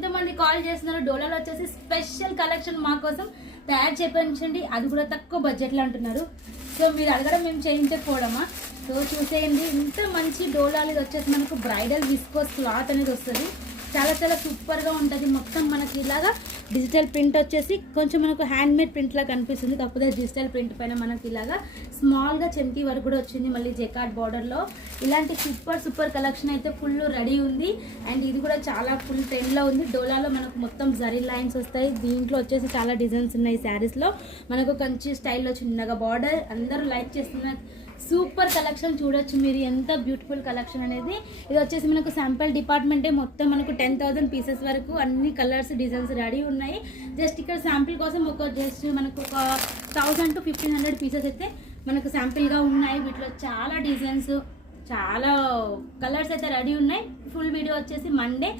ఎంతమంది కాల్ చేస్తున్నారు. డోలాలో వచ్చేసి స్పెషల్ కలెక్షన్ మా కోసం తయారు చేయించండి, అది కూడా తక్కువ బడ్జెట్లో అంటున్నారు. సో మీరు అడగడం మేము చేయించకపోవడమా? సో చూసేయండి, ఇంత మంచి డోలాలు. ఇది వచ్చేసి మనకు బ్రైడల్ విస్కోస్ క్లాత్ అనేది వస్తుంది. చాలా చాలా సూపర్గా ఉంటుంది. మొత్తం మనకి ఇలాగా డిజిటల్ ప్రింట్ వచ్చేసి కొంచెం మనకు హ్యాండ్ మేడ్ ప్రింట్ లాగా కనిపిస్తుంది. కాకపోతే డిజిటల్ ప్రింట్ పైన మనకి ఇలాగా స్మాల్గా చెంకి వరకు కూడా వచ్చింది. మళ్ళీ జెకార్డ్ బార్డర్లో ఇలాంటి సూపర్ కలెక్షన్ అయితే ఫుల్ రెడీ ఉంది. అండ్ ఇది కూడా చాలా ఫుల్ ట్రెండ్లో ఉంది. డోలాలో మనకు మొత్తం జరీ లైన్స్ వస్తాయి. దీంట్లో వచ్చేసి చాలా డిజైన్స్ ఉన్నాయి. శారీస్లో మనకు కంచి స్టైల్లో చిన్నగా బార్డర్, అందరూ లైక్ చేస్తున్నారు. సూపర్ కలెక్షన్ చూడొచ్చు మీరు, ఎంత బ్యూటిఫుల్ కలెక్షన్ అనేది. ఇది వచ్చేసి మనకు శాంపుల్ డిపార్ట్మెంటే మొత్తం మనకు 10,000 పీసెస్ వరకు అన్ని కలర్స్ డిజైన్స్ రెడీ ఉన్నాయి. జస్ట్ ఇక్కడ శాంపిల్ కోసం జస్ట్ మనకు ఒక 1000 to 1500 పీసెస్ అయితే మనకు శాంపిల్గా ఉన్నాయి. వీటిలో చాలా డిజైన్స్, చాలా కలర్స్ అయితే రెడీ ఉన్నాయి. ఫుల్ వీడియో వచ్చేసి మండే